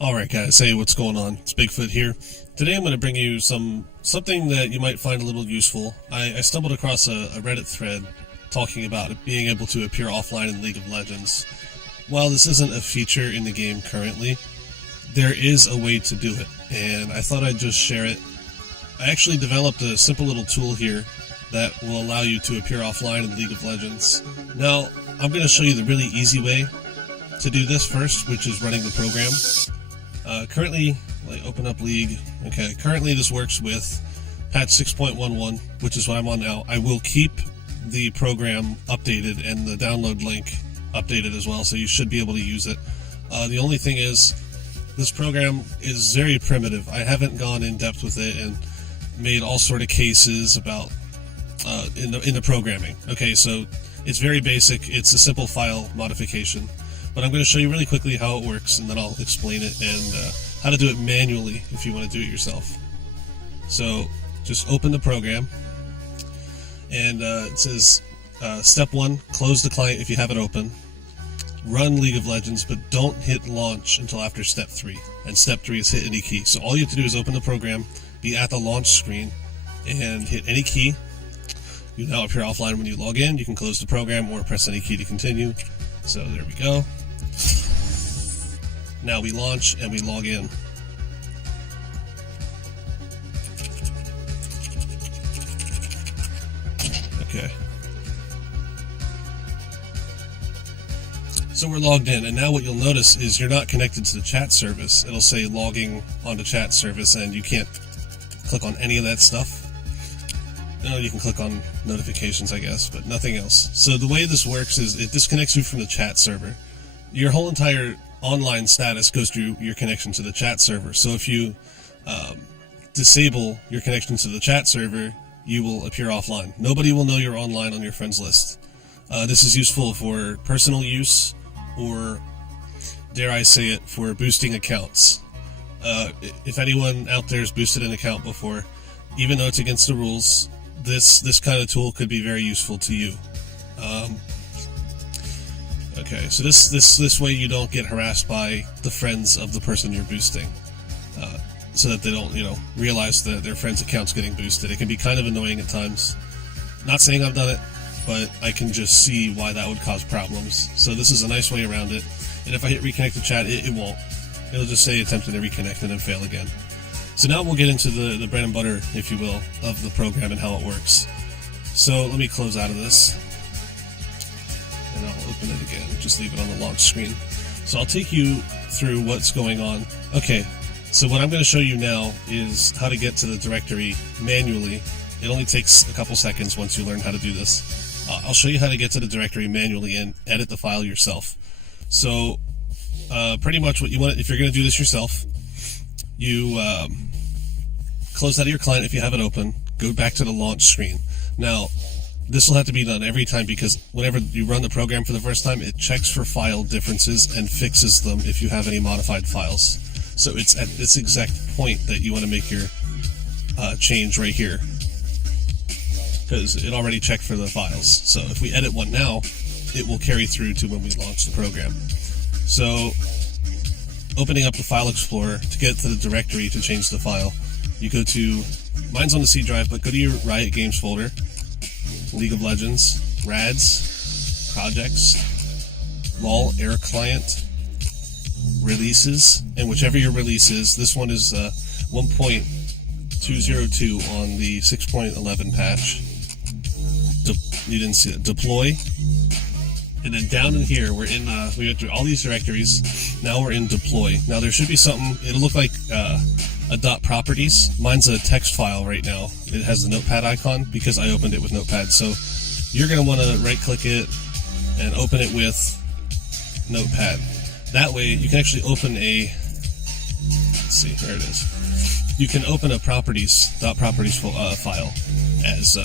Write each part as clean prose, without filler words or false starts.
Alright guys, hey, what's going on? It's Bigfoot here. Today I'm going to bring you something that you might find a little useful. I stumbled across a Reddit thread talking about being able to appear offline in League of Legends. While this isn't a feature in the game currently, there is a way to do it, and I thought I'd just share it. I actually developed a simple little tool here that will allow you to appear offline in League of Legends. Now, I'm going to show you the really easy way to do this first, which is running the program. Currently, open up League. Okay, currently this works with patch 6.11, which is what I'm on now. I will keep the program updated and the download link updated as well, so you should be able to use it. The only thing is, this program is very primitive. I haven't gone in depth with it and made all sort of cases about in the programming. Okay, so it's very basic. It's a simple file modification. But I'm going to show you really quickly how it works, and then I'll explain it and how to do it manually if you want to do it yourself. So just open the program, and it says step 1, close the client if you have it open. Run League of Legends, but don't hit launch until after step 3. And step 3 is hit any key. So all you have to do is open the program, be at the launch screen, and hit any key. You now appear offline when you log in. You can close the program or press any key to continue. So there we go. Now we launch and we log in. Okay. So we're logged in, and now what you'll notice is you're not connected to the chat service. It'll say logging on the chat service, and you can't click on any of that stuff. You can click on notifications, I guess, but nothing else. So the way this works is it disconnects you from the chat server. Your whole entire online status goes through your connection to the chat server. So if you disable your connection to the chat server, you will appear offline. Nobody will know you're online on your friends list. This is useful for personal use, or dare I say it, for boosting accounts. If anyone out there has boosted an account before, even though it's against the rules, this kind of tool could be very useful to you. Okay, so this way you don't get harassed by the friends of the person you're boosting, so that they don't realize that their friend's account's getting boosted. It can be kind of annoying at times. Not saying I've done it, but I can just see why that would cause problems. So this is a nice way around it. And if I hit reconnect to chat, it won't. It'll just say attempting to reconnect and then fail again. So now we'll get into the bread and butter, if you will, of the program and how it works. So let me close out of this, and I'll open it again. Just leave it on the launch screen. So I'll take you through what's going on. Okay, so what I'm going to show you now is how to get to the directory manually. It only takes a couple seconds once you learn how to do this. I'll show you how to get to the directory manually and edit the file yourself. So pretty much what you want, if you're going to do this yourself, you close out of your client if you have it open, go back to the launch screen. Now, this will have to be done every time, because whenever you run the program for the first time, it checks for file differences and fixes them if you have any modified files. So it's at this exact point that you want to make your change right here, because it already checked for the files. So if we edit one now, it will carry through to when we launch the program. So opening up the File Explorer to get to the directory to change the file, you go to, mine's on the C drive, but go to your Riot Games folder, League of Legends, RADs, Projects, LOL Air Client, Releases, and whichever your release is. This one is 1.202 on the 6.11 patch. You didn't see it. Deploy. And then down in here, we went through all these directories. Now we're in deploy. Now there should be something, it'll look like a .properties. Mine's a text file right now. It has the notepad icon because I opened it with notepad. So you're going to want to right click it and open it with notepad. That way you can actually open a, let's see, there it is. You can open a .properties file as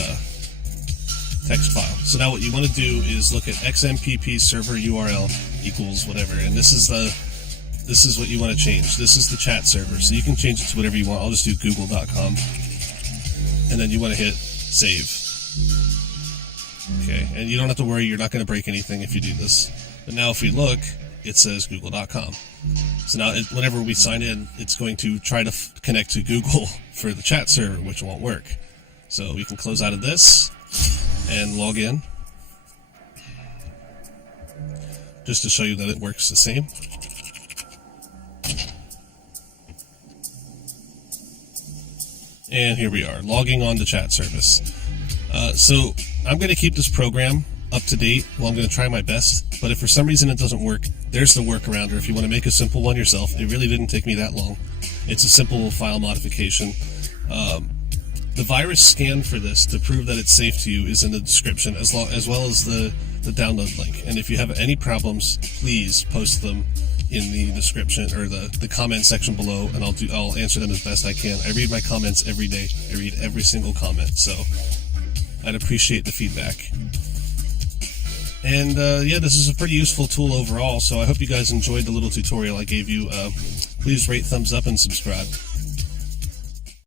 text file. So now what you want to do is look at XMPP server URL equals whatever, and this is what you want to change. This is the chat server, so you can change it to whatever you want. I'll just do google.com, and then you want to hit save. Okay, and you don't have to worry, you're not going to break anything if you do this. But now if we look, it says google.com. So now whenever we sign in, it's going to try to connect to Google for the chat server, which won't work. So we can close out of this and log in, just to show you that it works the same. And here we are, logging on to chat service. So I'm going to keep this program up to date. Well, I'm going to try my best, but if for some reason it doesn't work, there's the workaround, or if you want to make a simple one yourself, it really didn't take me that long. It's a simple file modification. The virus scan for this to prove that it's safe to you is in the description, as well as the download link. And if you have any problems, please post them in the description or the comment section below, and I'll answer them as best I can. I read my comments every day. I read every single comment, so I'd appreciate the feedback. And yeah, this is a pretty useful tool overall, so I hope you guys enjoyed the little tutorial I gave you. Please rate, thumbs up, and subscribe.